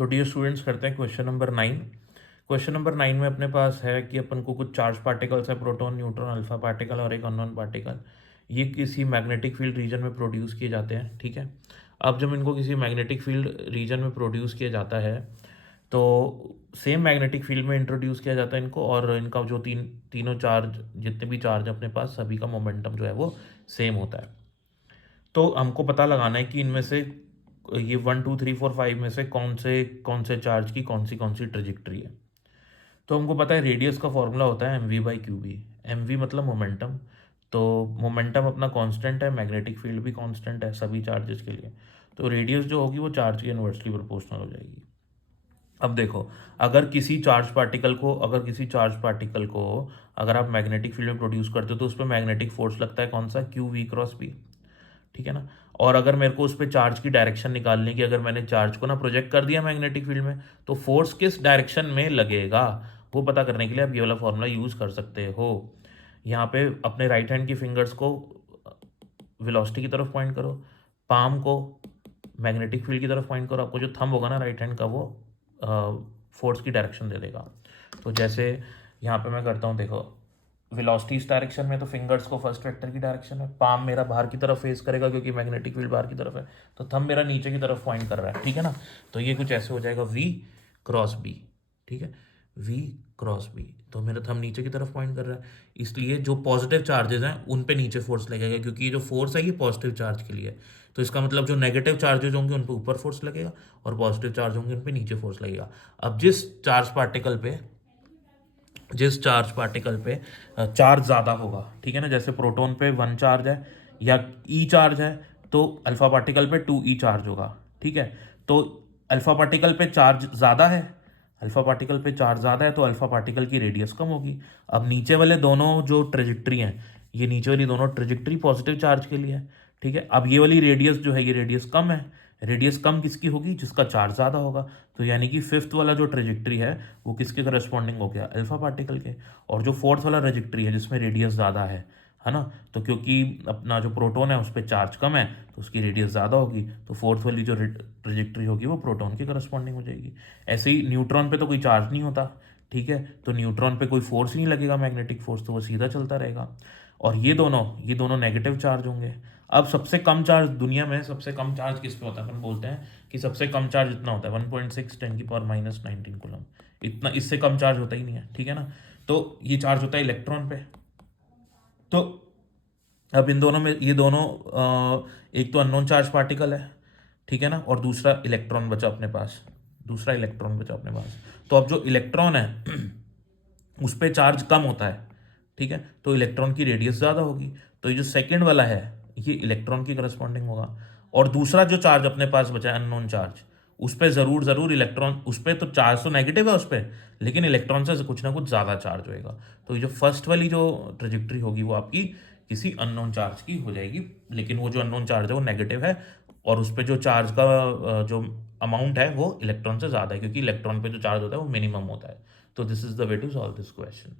तो dear students, करते हैं क्वेश्चन नंबर 9। क्वेश्चन नंबर 9 में अपने पास है कि अपन को कुछ चार्ज पार्टिकल्स है, प्रोटॉन, न्यूट्रॉन, अल्फा पार्टिकल और एक अननोन पार्टिकल। ये किसी मैग्नेटिक फील्ड रीजन में प्रोड्यूस किए जाते हैं। ठीक है, अब जब इनको किसी मैग्नेटिक फील्ड रीजन में प्रोड्यूस किया जाता है तो सेम मैग्नेटिक फील्ड में इंट्रोड्यूस किया जाता है इनको, और इनका जो तीनों चार्ज, जितने भी चार्ज अपने पास, सभी का मोमेंटम जो है वो सेम होता है। तो हमको पता लगाना है कि इनमें से ये 1 2 3 4 5 में से कौन से चार्ज की कौन सी ट्रेजेक्ट्री है। तो हमको पता है रेडियस का फॉर्मूला होता है mv/qb। mv मतलब मोमेंटम। तो मोमेंटम अपना कांस्टेंट है, मैग्नेटिक फील्ड भी कांस्टेंट है सभी चार्जेस के लिए। तो रेडियस जो होगी वो चार्ज के इन्वर्सली प्रोपोर्शनल हो जाएगी। अब देखो, अगर किसी चार्ज पार्टिकल को अगर आप मैग्नेटिक फील्ड में प्रोड्यूस करते हो तो उस पर मैग्नेटिक फोर्स लगता है कौन सा, QV×B। ठीक है ना। और अगर मेरे को उस पर चार्ज की डायरेक्शन निकालने की, अगर मैंने चार्ज को ना प्रोजेक्ट कर दिया मैग्नेटिक फील्ड में, तो फोर्स किस डायरेक्शन में लगेगा वो पता करने के लिए आप ये वाला फॉर्मूला यूज कर सकते हो। यहाँ पे अपने राइट हैंड की फिंगर्स को वेलोसिटी की तरफ पॉइंट करो, पाम को मैग्नेटिक फील्ड की तरफ पॉइंट करो। आपको जो थंब होगा ना राइट हैंड का, वो फोर्स की डायरेक्शन दे देगा। तो जैसे यहाँ पे मैं करता हूँ, देखो वेलोसिटी इस डायरेक्शन में, तो फिंगर्स को फर्स्ट वेक्टर की डायरेक्शन है, पाम मेरा बाहर की तरफ फेस करेगा क्योंकि मैग्नेटिक फील्ड बाहर की तरफ है, तो थंब मेरा नीचे की तरफ पॉइंट कर रहा है। ठीक है ना। तो ये कुछ ऐसे हो जाएगा V×B। ठीक है, V×B। तो मेरा थंब नीचे की तरफ पॉइंट कर रहा है, इसलिए जो पॉजिटिव चार्जेस हैं उन पे नीचे फोर्स लगेगा, क्योंकि ये जो फोर्स है ये पॉजिटिव चार्ज के लिए है। तो इसका मतलब जो नेगेटिव चार्जेस होंगे उन पे ऊपर फोर्स लगेगा और पॉजिटिव चार्ज होंगे उन पे नीचे फोर्स लगेगा। अब जिस चार्ज पार्टिकल पे चार्ज ज़्यादा होगा, ठीक है ना, जैसे प्रोटॉन पे 1 चार्ज है या E चार्ज है, तो अल्फा पार्टिकल पे 2E चार्ज होगा। ठीक है, तो अल्फा पार्टिकल पे चार्ज ज़्यादा है तो अल्फा पार्टिकल की रेडियस कम होगी। अब नीचे वाले दोनों जो ट्रेजेक्ट्री हैं, ये नीचे वाली दोनों ट्रेजेक्ट्री पॉजिटिव चार्ज के लिए है। ठीक है, अब ये वाली रेडियस जो है, ये रेडियस कम है। रेडियस कम किसकी होगी, जिसका चार्ज ज़्यादा होगा। तो यानी कि फिफ्थ वाला जो ट्रेजेक्ट्री है वो किसके करस्पॉन्डिंग हो गया, अल्फा पार्टिकल के। और जो फोर्थ वाला ट्रेजेक्ट्री है जिसमें रेडियस ज़्यादा है ना, तो क्योंकि अपना जो प्रोटॉन है उस पर चार्ज कम है तो उसकी रेडियस ज़्यादा होगी, तो फोर्थ वाली जो ट्रेजेक्ट्री होगी वो प्रोटॉन के करस्पॉन्डिंग हो जाएगी। ऐसे ही न्यूट्रॉन पे तो कोई चार्ज नहीं होता। ठीक है, तो न्यूट्रॉन पे कोई फोर्स नहीं लगेगा, मैग्नेटिक फोर्स, तो वो सीधा चलता रहेगा। और ये दोनों नेगेटिव चार्ज होंगे। अब सबसे कम चार्ज दुनिया में, सबसे कम चार्ज किस पे होता है, अपन बोलते हैं कि सबसे कम चार्ज इतना होता है 1.6 10⁻⁻19 कूलम। इतना, इससे कम चार्ज होता ही नहीं है। ठीक है ना। तो ये चार्ज होता है इलेक्ट्रॉन पे। तो अब इन दोनों में, ये दोनों एक तो अननोन चार्ज पार्टिकल है, ठीक है ना, और दूसरा इलेक्ट्रॉन बचा अपने पास। तो अब जो इलेक्ट्रॉन है उस पर चार्ज कम होता है। ठीक है, तो इलेक्ट्रॉन की रेडियस ज़्यादा होगी। तो ये जो सेकंड वाला है ये इलेक्ट्रॉन की करस्पॉन्डिंग होगा। और दूसरा जो चार्ज अपने पास बचा है अननोन चार्ज, उस पर ज़रूर ज़रूर इलेक्ट्रॉन, उस पर तो चार्ज तो नेगेटिव है उस पर, लेकिन इलेक्ट्रॉन से कुछ ना कुछ ज़्यादा चार्ज होएगा। तो ये जो फर्स्ट वाली जो ट्रेजेक्ट्री होगी वो आपकी किसी अननोन चार्ज की हो जाएगी, लेकिन वो जो अननोन चार्ज है वो नेगेटिव है, और उस पर जो चार्ज का जो अमाउंट है वो इलेक्ट्रॉन से ज़्यादा है, क्योंकि इलेक्ट्रॉन पे जो चार्ज होता है वो मिनिमम होता है। तो this is the way to solve this question.